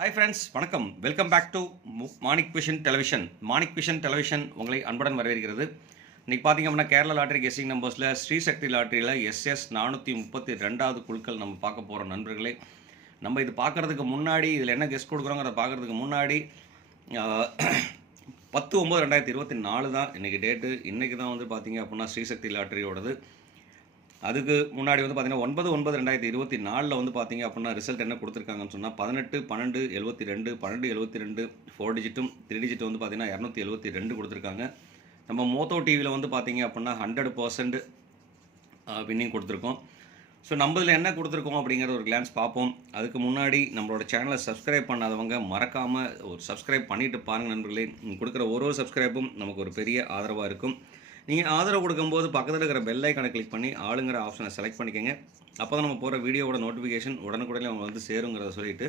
Hi friends, வணக்கம். Welcome back to Manik vision television. Manik vision television உங்களை அன்புடன் வரவேற்கிறது. இன்றைக்கி பார்த்திங்க அப்படின்னா கேரளா லாட்ரி கெஸ்ஸிங் நம்பர்ஸில் ஸ்ரீசக்தி லாட்ரியில் SS 432வது குழுக்கள் நம்ம பார்க்க போகிறோம் நண்பர்களே. நம்ம இது பார்க்குறதுக்கு முன்னாடி இதில் என்ன கெஸ்ட் கொடுக்குறோங்கிறத பார்க்குறதுக்கு முன்னாடி 10/9/2024 தான் இன்றைக்கி டேட்டு. இன்றைக்கி தான் வந்து பார்த்திங்க அப்படின்னா ஸ்ரீசக்தி லாட்ரியோடது. அதுக்கு முன்னாடி வந்து பார்த்தீங்கன்னா 9/9/2024 வந்து பார்த்தீங்க அப்படின்னா ரிசல்ட் என்ன கொடுத்துருக்காங்கன்னு சொன்னால் 18/12/72 12/72 4 டிஜிட்டும் 3 டிஜிட் வந்து பார்த்தீங்கன்னா 272 கொடுத்துருக்காங்க. நம்ம மோத்தோ டிவியில் வந்து பார்த்தீங்க அப்படின்னா 100% வின்னிங் கொடுத்துருக்கோம். ஸோ நம்ம இதில் என்ன கொடுத்துருக்கோம் அப்படிங்கிற ஒரு கிளான்ஸ் பார்ப்போம். அதுக்கு முன்னாடி நம்மளோட சேனலை சப்ஸ்கிரைப் பண்ணாதவங்க மறக்காமல் ஒரு சப்ஸ்கிரைப் பண்ணிவிட்டு பாருங்கள் நண்பர்களே. நீங்கள் கொடுக்குற ஒரு சப்ஸ்கிரைப்பும் நமக்கு ஒரு பெரிய ஆதரவாக இருக்கும். நீங்கள் ஆதரவு கொடுக்கும்போது பக்கத்தில் இருக்கிற பெல் ஐக்கானை கிளிக் பண்ணி ஆளுங்கிற ஆப்ஷனை செலக்ட் பண்ணிக்கோங்க. அப்போ தான் நம்ம போகிற வீடியோவோட நோட்டிஃபிகேஷன் உடனுக்குடனே அவங்க வந்து சேருங்கிறத சொல்லிவிட்டு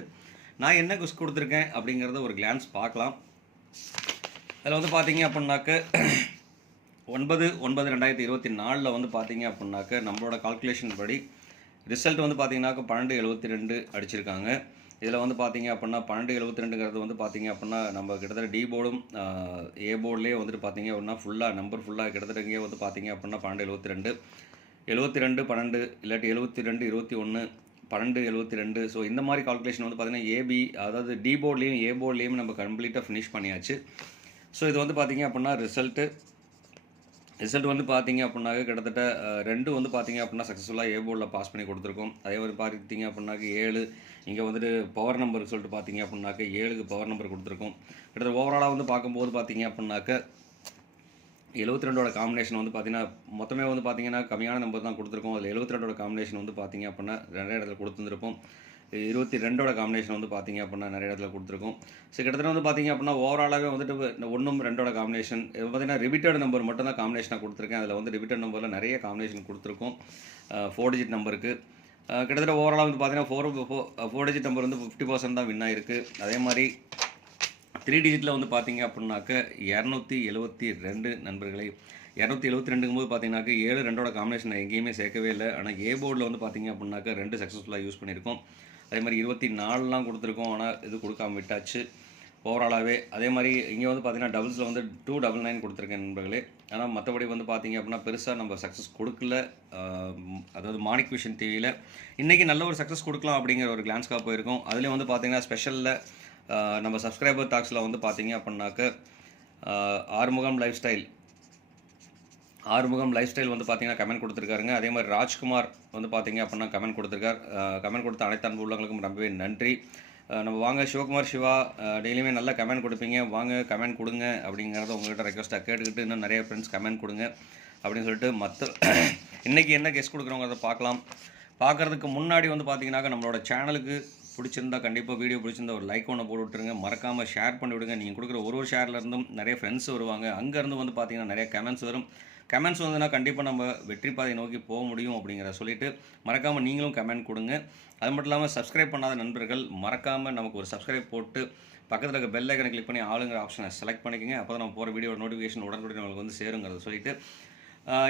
நான் என்ன குஸ் கொடுத்துருக்கேன் அப்படிங்கிறத ஒரு கிளான்ஸ் பார்க்கலாம். அதில் வந்து பார்த்தீங்க அப்படின்னாக்க 9/9/2024 வந்து பார்த்தீங்க அப்படின்னாக்க நம்மளோட கால்குலேஷன் படி ரிசல்ட் வந்து பார்த்தீங்கன்னாக்க 12/72 அடிச்சிருக்காங்க. இதில் வந்து பார்த்தீங்க அப்படின்னா 12/72ங்கிறது வந்து பார்த்தீங்க அப்படின்னா நம்ம கிட்டத்தட்ட டி போர்டும் ஏ போர்ட்லேயே வந்துட்டு பார்த்தீங்க அப்படின்னா ஃபுல்லாக நம்பர் ஃபுல்லாக கிட்டத்தட்ட இங்கே வந்து பார்த்தீங்க அப்படின்னா 12/72 72/12 இல்லாட்டி 72/21 12/72. ஸோ இந்த மாதிரி கால்குலேஷன் வந்து பார்த்தீங்கன்னா ஏபி, அதாவது டி போர்ட்லேயும் ஏ போர்ட்லேயும் நம்ம கம்ப்ளீட்டாக ஃபினிஷ் பண்ணியாச்சு. ஸோ இது வந்து பார்த்தீங்க அப்படின்னா ரிசல்ட் வந்து பார்த்தீங்க அப்படின்னாக்க கிட்டத்தட்ட 2 வந்து பார்த்தீங்க அப்படின்னா சக்ஸஸ்ஃபுல்லாக ஏ போர்டில் பாஸ் பண்ணி கொடுத்துருக்கோம். அதே மாதிரி பார்த்தீங்க அப்படின்னாக்க 7 இங்கே வந்துட்டு பவர் நம்பர் சொல்லிட்டு பார்த்தீங்க அப்படின்னாக்க 7க்கு பவர் நம்பர் கொடுத்துருக்கோம். கிட்டத்தட்ட ஓவராலாக வந்து பார்க்கும்போது பார்த்தீங்க அப்படின்னாக்க 72ஓட காம்பினேஷன் வந்து பார்த்தீங்கன்னா மொத்தமே வந்து பார்த்தீங்கன்னா கம்மியான நம்பர் தான் கொடுத்துருக்கோம். அதில் 72ஓட காம்பினேஷன் வந்து பார்த்தீங்க அப்படின்னா நிறைய இடத்துல கொடுத்துருந்துருப்போம். 22ஓட காம்பினேஷன் வந்து பார்த்தீங்க அப்படின்னா நிறைய இடத்துல கொடுத்துருக்கோம். ஸோ கிட்டத்தட்ட வந்து பார்த்தீங்க அப்படின்னா ஓவராலாகவே வந்துட்டு 1 2ஓட காம்பினேஷன் பார்த்தீங்கன்னா ரிப்பீட்டட் நம்பர் மட்டும் தான் காம்பினேஷனாக கொடுத்துருக்கேன். அதில் வந்து ரிப்பீட்டட் நம்பரில் நிறைய காம்பினேஷன் கொடுத்துருக்கோம். 4 டிஜிட் நம்பருக்கு கிட்டத்தட்ட ஓவராலாக வந்து பார்த்தீங்கன்னா 4 டிஜிட் நம்பர் வந்து 50% தான் வின் ஆகிருக்கு. அதே மாதிரி 3 டிஜிட்டில் வந்து பார்த்தீங்க அப்படின்னாக்க 272 நண்பர்களை 272ங்கும் போது பார்த்தீங்கன்னாக்க 7 2ஓட காம்பினேஷன் எங்கேயுமே சேர்க்கவே இல்லை. ஆனால் ஏ போர்டில் வந்து பார்த்தீங்க அப்படின்னாக்க 2 சக்ஸஸ்ஃபுல்லாக யூஸ் பண்ணியிருக்கோம். அதே மாதிரி 24லாம் கொடுத்துருக்கோம். ஆனால் இது கொடுக்காம விட்டாச்சு ஓவராலாகவே. அதே மாதிரி இங்கே வந்து பார்த்தீங்கன்னா டபுள்ஸில் வந்து 299 கொடுத்துருக்கேன் நண்பர்களே. ஆனால் மற்றபடி வந்து பார்த்தீங்க அப்படின்னா பெருசாக நம்ம சக்ஸஸ் கொடுக்கல. அதாவது மாணிக் விஷன் டிவியில் இன்றைக்கி நல்ல ஒரு சக்ஸஸ் கொடுக்கலாம் அப்படிங்கிற ஒரு கிளான்ஸ்க்காக போயிருக்கோம். அதுலேயும் வந்து பார்த்தீங்கன்னா ஸ்பெஷலில் நம்ம சப்ஸ்கிரைபர் டாக்ஸில் வந்து பார்த்தீங்க அப்படின்னாக்க ஆறுமுகம் லைஃப் ஸ்டைல் வந்து பார்த்தீங்கன்னா கமெண்ட் கொடுத்துருக்காருங்க. அதே மாதிரி ராஜ்குமார் வந்து பார்த்தீங்க அப்படின்னா கமெண்ட் கொடுத்துருக்கார். கமெண்ட் கொடுத்த அனைத்து அன்பு உள்ளவங்களுக்கும் ரொம்பவே நன்றி. நம்ம வாங்க சிவகுமார் சிவா, டெய்லியுமே நல்ல கமெண்ட் கொடுப்பீங்க, வாங்க கமெண்ட் கொடுங்க அப்படிங்கிறத உங்கள்கிட்ட ரெக்வஸ்ட்டாக கேட்டுக்கிட்டு இன்னும் நிறைய ஃப்ரெண்ட்ஸ் கமெண்ட் கொடுங்க அப்படின்னு சொல்லிட்டு இன்றைக்கி என்ன கெஸ்ட் கொடுக்குறவங்கிறத பார்க்குறதுக்கு முன்னாடி வந்து பார்த்தீங்கன்னாக்க நம்மளோட சேனலுக்கு பிடிச்சிருந்தா கண்டிப்பாக வீடியோ பிடிச்சிருந்தா ஒரு லைக் ஒன்று போட்டு விட்டுருங்க. மறக்காமல் ஷேர் பண்ணி விடுங்க. நீங்கள் கொடுக்குற ஒரு ஷேர்லேருந்தும் நிறைய ஃப்ரெண்ட்ஸ் வருவாங்க. அங்கேருந்து வந்து பார்த்தீங்கன்னா நிறைய கமெண்ட்ஸ் வரும். கமெண்ட்ஸ் வந்ததுன்னா கண்டிப்பாக நம்ம வெற்றி பாதை நோக்கி போக முடியும் அப்படிங்கிற சொல்லிவிட்டு மறக்காமல் நீங்களும் கமெண்ட் கொடுங்க. அது மட்டும் இல்லாமல் சப்ஸ்கிரைப் பண்ணாத நண்பர்கள் மறக்காமல் நமக்கு ஒரு சப்ஸ்கிரைப் போட்டு பக்கத்தில் இருக்க பெல் ஐக்கனை கிளிக் பண்ணி ஆளுங்கிற ஆப்ஷனை செலக்ட் பண்ணிக்கோங்க. அப்போ தான் நம்ம போகிற வீடியோ நோட்டிஃபிகேஷன் உடனுக்குடன் நம்மளுக்கு வந்து சேருங்கிறத சொல்லிவிட்டு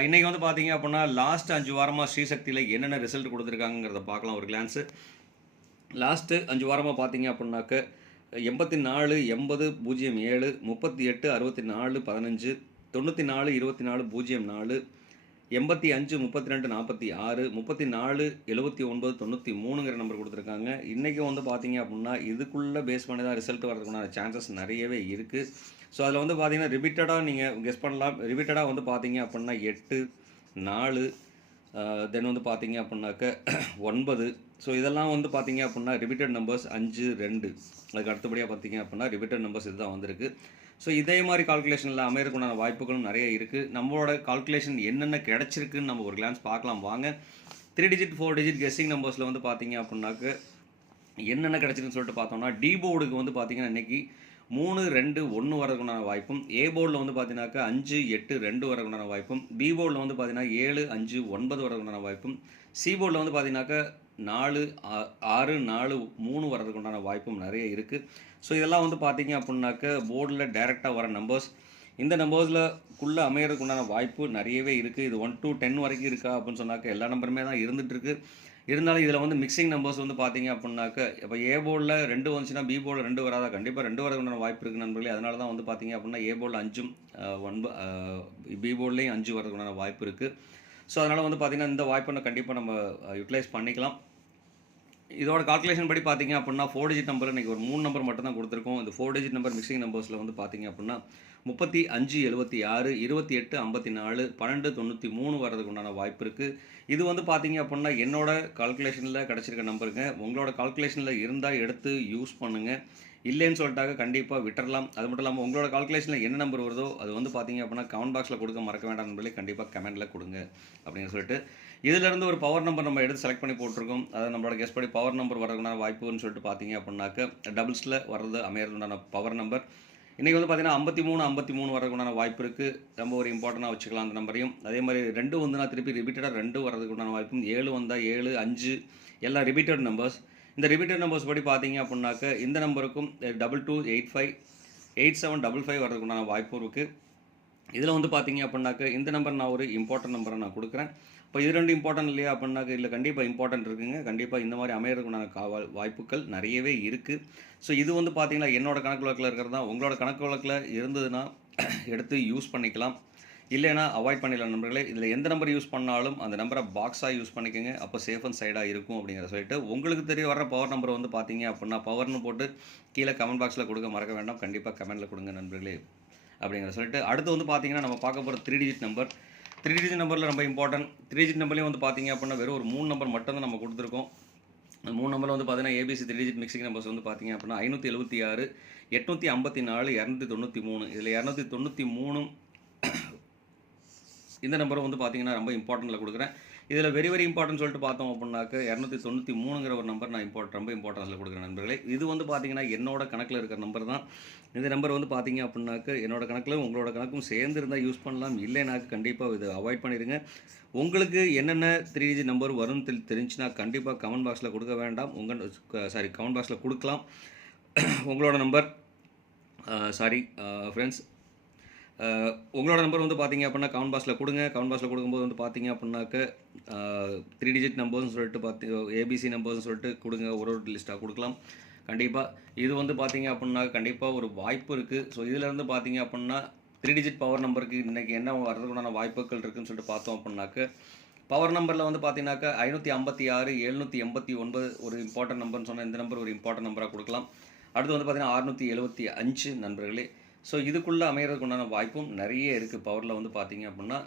இன்றைக்கி வந்து பார்த்தீங்க அப்படின்னா லாஸ்ட் 5 வாரமாக ஸ்ரீசக்தியில் என்னென்ன ரிசல்ட் கொடுத்துருக்காங்கிறத பார்க்கலாம் ஒரு கிளான்ஸு. லாஸ்ட்டு 5 வாரமாக பார்த்தீங்க அப்படின்னாக்க 84 80 07 38 64 15 94 24 04 85 32 46 34 79 93ங்கிற நம்பர் கொடுத்துருக்காங்க. இன்றைக்கி வந்து பார்த்தீங்க அப்படின்னா இதுக்குள்ளே பேஸ் பண்ணி தான் ரிசல்ட் வரதுக்குண்டான சான்சஸ் நிறையவே இருக்குது. ஸோ அதில் வந்து பார்த்தீங்கன்னா ரிப்பீட்டடாக நீங்கள் கெஸ் பண்ணலாம். ரிப்பீட்டடாக வந்து பார்த்தீங்க அப்படின்னா 8 4 தென் வந்து பார்த்தீங்க அப்படின்னாக்க 9. ஸோ இதெல்லாம் வந்து பார்த்தீங்க அப்படின்னா ரிப்பீட்டட் நம்பர்ஸ் 5 2. அதுக்கு அடுத்தபடியாக பார்த்தீங்க அப்படின்னா ரிப்பீட்டட் நம்பர்ஸ் இதுதான் வந்திருக்கு. ஸோ இதே மாதிரி கால்குலேஷனில் அமையறதுக்குண்டான வாய்ப்புகளும் நிறைய இருக்குது. நம்மளோட கால்குலேஷன் என்னென்ன கிடச்சிருக்குன்னு நம்ம ஒரு கிளான்ஸ் பார்க்கலாம் வாங்க. 3 டிஜிட் 4 டிஜிட் கெஸ்ஸிங் நம்பர்ஸில் வந்து பார்த்தீங்க அப்படின்னாக்க என்னென்ன கிடச்சிருக்குன்னு சொல்லிட்டு பார்த்தோம்னா டி போர்டுக்கு வந்து பார்த்தீங்கன்னா இன்றைக்கி 3 2 1 வரதுக்குண்டான வாய்ப்பும், ஏ போர்டில் வந்து பார்த்தீங்கன்னாக்கா 5 8 2 வரதுக்குண்டான வாய்ப்பும், பி போர்டில் வந்து பார்த்தீங்கன்னா 7 5 9 வரதுக்குண்டான வாய்ப்பும், சி போர்டில் வந்து பார்த்தீங்கன்னாக்கா 4 6 4 3 வரதுக்குண்டான வாய்ப்பும் நிறைய இருக்குது. ஸோ இதெல்லாம் வந்து பார்த்தீங்க அப்படின்னாக்க போர்டில் டைரெக்டாக வர நம்பர்ஸ். இந்த நம்பர்ஸில் அமையறதுக்குண்டான வாய்ப்பு நிறையவே இருக்குது. இது 1 to 10 வரைக்கும் இருக்கா அப்படின்னு சொன்னாக்க எல்லா நம்பருமே தான் இருந்துகிட்ருக்கு. இருந்தாலும் இதில் வந்து மிக்சிங் நம்பர்ஸ் வந்து பார்த்தீங்க அப்படின்னாக்க இப்போ ஏ போர்டில் 2 வந்துச்சுன்னா பி போர்டில் 2 வராதா? கண்டிப்பாக 2 வரதுக்கான வாய்ப்பு இருக்குது நண்பர்களே. அதனால தான் வந்து பார்த்தீங்க அப்படின்னா ஏ போர்டில் 5ம் பி போர்ட்லேயும் 5 வரதுக்கான வாய்ப்பு இருக்குது. ஸோ அதனால் வந்து பார்த்தீங்கன்னா இந்த வாய்ப்பை கண்டிப்பாக நம்ம யூட்டிலைஸ் பண்ணிக்கலாம். இதோட கால்குலேஷன் படி பார்த்தீங்க அப்படின்னா 4 டிஜிட் நம்பர் இன்றைக்கி ஒரு 3 நம்பர் மட்டும் தான் கொடுத்துருக்கோம். இந்த 4 டிஜிட் நம்பர் மிக்சிங் நம்பர்ஸில் வந்து பார்த்தீங்க அப்படின்னா 35 76 28 54 12 93 வரதுக்கு உண்டான வாய்ப்பு இருக்குது. இது வந்து பார்த்தீங்க அப்படின்னா என்னோட கால்குலேஷனில் கிடச்சிருக்க நம்பருங்க. உங்களோட கால்குலேஷனில் இருந்தால் எடுத்து யூஸ் பண்ணுங்கள். இல்லைன்னு சொல்லிட்டாக்க கண்டிப்பாக விட்டுறலாம். அது மட்டும் இல்லாமல் உங்களோட கால்குலேஷனில் என்ன நம்பர் வருதோ அது வந்து பார்த்தீங்க அப்படின்னா கமெண்ட் பாக்ஸில் கொடுக்க மறக்க வேண்டாம் நண்பர்களே. கண்டிப்பாக கமெண்ட்டில் கொடுங்க அப்படின்னு சொல்லிட்டு இதிலேருந்து ஒரு பவர் நம்பர் நம்ம எடுத்து செலக்ட் பண்ணி போட்டிருக்கோம். அதை நம்மளோட கெஸ் படி பவர் நம்பர் வரதுனால வாய்ப்புன்னு சொல்லிட்டு பார்த்தீங்க அப்படின்னாக்க டபுள்ஸில் வர்றது அமையறதுனால பவர் நம்பர் இன்றைக்கி வந்து பார்த்தீங்கன்னா 53 வரதுக்குண்டான வாய்ப்பு இருக்குது. ரொம்ப ஒரு இம்பார்ட்டண்டாக வச்சுக்கலாம் அந்த நம்பரையும். அதே மாதிரி 2 வந்துன்னா திருப்பி ரிப்பீட்டடாக 2 வரதுக்குண்டான வாய்ப்பும், 7 வந்தால் 7 5 எல்லாம் ரிப்பீட்டட் நம்பர்ஸ். இந்த ரிப்பீட்டட் நம்பர்ஸ் படி பார்த்தீங்க அப்படின்னாக்க இந்த நம்பருக்கும் 2285 8755 வரதுக்குண்டான வாய்ப்பும் இருக்குது. இதில் வந்து பார்த்தீங்க அப்படின்னாக்க இந்த நம்பர் நான் ஒரு இம்பார்ட்டன்ட் நம்பரை நான் கொடுக்குறேன். இப்போ இது 2 இம்பார்ட்டன்ட் இல்லையா அப்படின்னாக்க இல்லை, கண்டிப்பாக இம்பார்ட்டன்ட் இருக்குங்க. கண்டிப்பாக இந்த மாதிரி அமையறதுக்குண்டான வாய்ப்புகள் நிறையவே இருக்குது. ஸோ இது வந்து பார்த்தீங்கன்னா என்னோட கணக்கு வழக்கில் இருக்கிறது தான். உங்களோட கணக்கு வழக்கில் இருந்ததுன்னா எடுத்து யூஸ் பண்ணிக்கலாம், இல்லைனா அவாய்ட் பண்ணிடலாம் நண்பர்களே. இதில் எந்த நம்பர் யூஸ் பண்ணாலும் அந்த நம்பரை பாக்ஸாக யூஸ் பண்ணிக்கோங்க. அப்போ சேஃப் அண்ட் சைடாக இருக்கும் அப்படிங்கிற சொல்லிட்டு உங்களுக்கு தெரிய வர பவர் நம்பர் வந்து பார்த்தீங்க அப்படின்னா பவர்னு போட்டு கீழே கமெண்ட் பாக்ஸில் கொடுக்க மறக்க வேண்டாம். கண்டிப்பாக கமெண்ட்டில் கொடுங்க நண்பர்களே அப்படிங்கிற சொல்லிட்டு அடுத்து வந்து பார்த்தீங்கன்னா நம்ம பார்க்க போகிற 3 டிஜிட் நம்பர். 3 டிஜிட் நம்பரில் ரொம்ப இம்பார்ட்டன்ட். 3 டிஜிட் நம்பர்லேயும் வந்து பார்த்தீங்க அப்படின்னா வெறும் ஒரு 3 நம்பர் மட்டும் தான் நம்ம கொடுத்துருக்கோம். அந்த 3 நம்பரில் வந்து பார்த்தீங்கன்னா ஏபிசி 3 டிஜிட் மிக்சிங் நம்பர்ஸ் வந்து பார்த்தீங்க அப்படின்னா 576 854 293. இதில் 293 இந்த நம்பரும் வந்து பார்த்தீங்கன்னா ரொம்ப இம்பார்ட்டண்ட்டில் கொடுக்குறேன். இதில் வெரி இம்பார்ட்டன்ட் சொல்லிட்டு பார்த்தோம் அப்படின்னாக்க 293ங்கிற ஒரு நம்பர் நான் ரொம்ப இம்பார்ட்டன்ஸில் கொடுக்குறேன் நண்பர்களே. இது வந்து பார்த்தீங்கன்னா என்னோட கணக்கில் இருக்கிற நம்பர் தான். இந்த நம்பர் வந்து பார்த்தீங்க அப்படின்னாக்க என்னோட கணக்கில் உங்களோட கணக்கும் சேர்ந்து இருந்தால் யூஸ் பண்ணலாம், இல்லைனாக்க கண்டிப்பாக இதை அவாய்ட் பண்ணிடுங்க. உங்களுக்கு என்னென்ன 3 டிஜிட் நம்பர் வரும்னு தெரிஞ்சுன்னா கண்டிப்பாக கமெண்ட் பாக்ஸில் கொடுக்க வேண்டாம். கமெண்ட் பாக்ஸில் கொடுக்கலாம் உங்களோட நம்பர். ஃப்ரெண்ட்ஸ், உங்களோட நம்பர் வந்து பார்த்தீங்க அப்படின்னா கமெண்ட் பாக்ஸில் கொடுங்க. கமெண்ட் பாக்ஸில் கொடுக்கும்போது வந்து பார்த்தீங்க அப்படின்னாக்க 3 டிஜிட் நம்பர்ஸ்னு சொல்லிட்டு ஏபிசி நம்பர்ஸ்னு சொல்லிட்டு கொடுங்க. ஒரு லிஸ்ட்டாக கொடுக்கலாம். கண்டிப்பாக இது வந்து பார்த்தீங்க அப்படின்னா கண்டிப்பாக ஒரு வாய்ப்பு இருக்குது. ஸோ இதிலேருந்து பார்த்தீங்க அப்படின்னா 3 டிஜிட் பவர் நம்பருக்கு இன்றைக்கி என்ன வர்றதுக்குண்டான வாய்ப்புகள் இருக்குதுன்னு சொல்லிட்டு பார்த்தோம் அப்படின்னாக்க பவர் நம்பரில் வந்து பார்த்தீங்கன்னாக்கா 556 789 ஒரு இம்பார்ட்டன்ட் நம்பர்னு சொன்னால் இந்த நம்பர் ஒரு இம்பார்ட்டன்ட் நம்பராக கொடுக்கலாம். அடுத்து வந்து பார்த்தீங்கன்னா 675 நண்பர்களே. ஸோ இதுக்குள்ளே அமைகிறதுக்கு உண்டான வாய்ப்பும் நிறைய இருக்குது. பவரில் வந்து பார்த்தீங்க அப்படின்னா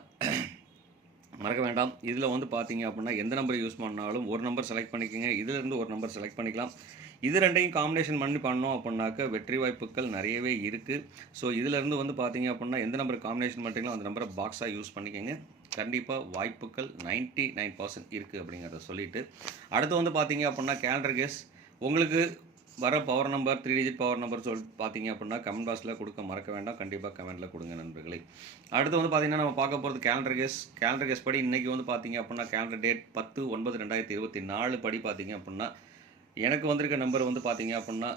மறக்க வேண்டாம். இதில் வந்து பார்த்தீங்க அப்படின்னா எந்த நம்பர் யூஸ் பண்ணாலும் ஒரு நம்பர் செலக்ட் பண்ணிக்கோங்க. இதிலேருந்து ஒரு நம்பர் செலக்ட் பண்ணிக்கலாம். இது ரெண்டையும் காம்பினேஷன் பண்ணோம் அப்படின்னாக்க வெற்றி வாய்ப்புகள் நிறையவே இருக்குது. ஸோ இதிலேருந்து வந்து பார்த்தீங்க அப்படின்னா எந்த நம்பர் காம்பினேஷன் பண்ணுறீங்களோ அந்த நம்பரை பாக்ஸாக யூஸ் பண்ணிக்கோங்க. கண்டிப்பாக வாய்ப்புகள் 99% இருக்குது அப்படிங்கிறத சொல்லிவிட்டு அடுத்து வந்து பார்த்தீங்க அப்படின்னா கேலண்டர் கெஸ். உங்களுக்கு வர power number 3 digit power number சொல்லிட்டு பார்த்தீங்க அப்படின்னா கமெண்ட் பாக்ஸில் கொடுக்க மறக்க வேண்டாம். கண்டிப்பாக கமெண்ட்டில் கொடுங்க நண்பர்களே. அடுத்து வந்து பார்த்தீங்கன்னா நம்ம பார்க்க போகிறது கேலண்டர் கெஸ் படி இன்றைக்கி வந்து பார்த்தீங்க அப்படின்னா கேலண்டர் டேட் 10/9/2024 படி பார்த்தீங்க அப்படின்னா எனக்கு வந்திருக்க நம்பர் வந்து பார்த்தீங்க அப்படின்னா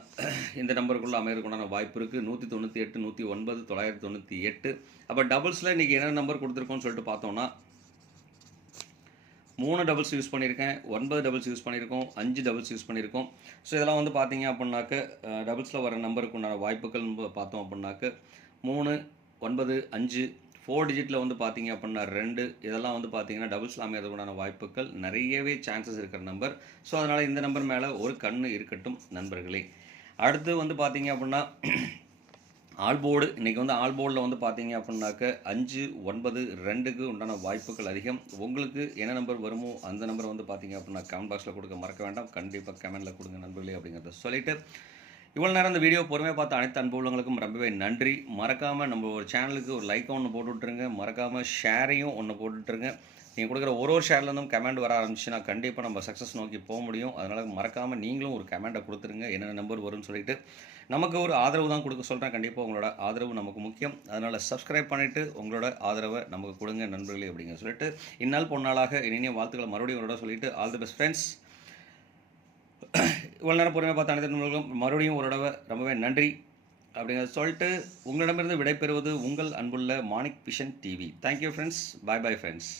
இந்த நம்பருக்குள்ளே அமையறதுக்குண்டான வாய்ப்பு இருக்குது. 198 109 998. அப்போ டபுள்ஸில் இன்றைக்கி என்ன நம்பர் கொடுத்துருக்கோன்னு சொல்லிட்டு பார்த்தோன்னா 3 டபுள்ஸ் யூஸ் பண்ணியிருக்கேன், 9 டபுள்ஸ் யூஸ் பண்ணியிருக்கோம், 5 டபுள்ஸ் யூஸ் பண்ணியிருக்கோம். ஸோ இதெல்லாம் வந்து பார்த்தீங்க அப்படின்னாக்க டபுள்ஸில் வர நம்பருக்கு உண்டான வாய்ப்புகள் பார்த்தோம் அப்படின்னாக்க 3 9 5 4 டிஜிட்டில் வந்து பார்த்தீங்க அப்படின்னா 2 இதெல்லாம் வந்து பார்த்தீங்கன்னா டபுள்ஸில் அமையறதுக்குண்டான வாய்ப்புகள் நிறையவே சான்சஸ் இருக்கிற நம்பர். ஸோ அதனால் இந்த நம்பர் மேலே ஒரு கண்ணு இருக்கட்டும் நண்பர்களே. அடுத்து வந்து பார்த்தீங்க அப்படின்னா ஆல்போர்டு இன்றைக்கி வந்து ஆல்போர்டில் வந்து பார்த்தீங்க அப்படின்னாக்க 5 9 2க்கு உண்டான வாய்ப்புகள் அதிகம். உங்களுக்கு என்ன நம்பர் வருமோ அந்த நம்பர் வந்து பார்த்தீங்க அப்படின்னா கமெண்ட் பாக்ஸில் கொடுக்க மறக்க வேண்டாம். கண்டிப்பாக கமெண்ட்டில் கொடுங்க நண்பர்களே அப்படிங்கிறத சொல்லிவிட்டு இவ்வளோ நேரம் இந்த வீடியோ பொறுமையாக பார்த்த அனைத்து அன்பு உள்ளவங்களுக்கும் ரொம்பவே நன்றி. மறக்காமல் நம்ம ஒரு சேனலுக்கு ஒரு லைக்கை ஒன்று போட்டு விட்ருங்க. மறக்காமல் ஷேரையும் ஒன்று போட்டுவிட்ருங்க. நீங்கள் கொடுக்குற ஒரு ஷேர்லேருந்தும் கமெண்ட் வர ஆரம்பிச்சுன்னா கண்டிப்பாக நம்ம சக்ஸஸ் நோக்கி போக முடியும். அதனால் மறக்காமல் நீங்களும் ஒரு கமெண்ட்டை கொடுத்துருங்க, என்னென்ன நம்பர் வரும்னு சொல்லிட்டு. நமக்கு ஒரு ஆதரவு தான் கொடுக்க சொல்கிறேன். கண்டிப்பாக உங்களோட ஆதரவு நமக்கு முக்கியம். அதனால் சப்ஸ்கிரைப் பண்ணிவிட்டு உங்களோட ஆதரவை நமக்கு கொடுங்க நண்பர்களே அப்படிங்கிற சொல்லிட்டு இந்நாள் பொன்னாளாக இனிய வாழ்த்துக்களை மறுபடியும் ஒரு சொல்லிவிட்டு ஆல் தி பெஸ்ட் ஃப்ரெண்ட்ஸ். இவ்வளோ நேரம் பொறுமையாக பார்த்த அனைத்து நண்பர்களுக்கும் மறுபடியும் ஒரு தடவை ரொம்பவே நன்றி அப்படிங்கிறத சொல்லிட்டு உங்களிடமிருந்து விடைபெறுவது உங்கள் அன்புள்ள Manik vision TV. Thank you friends. Bye friends.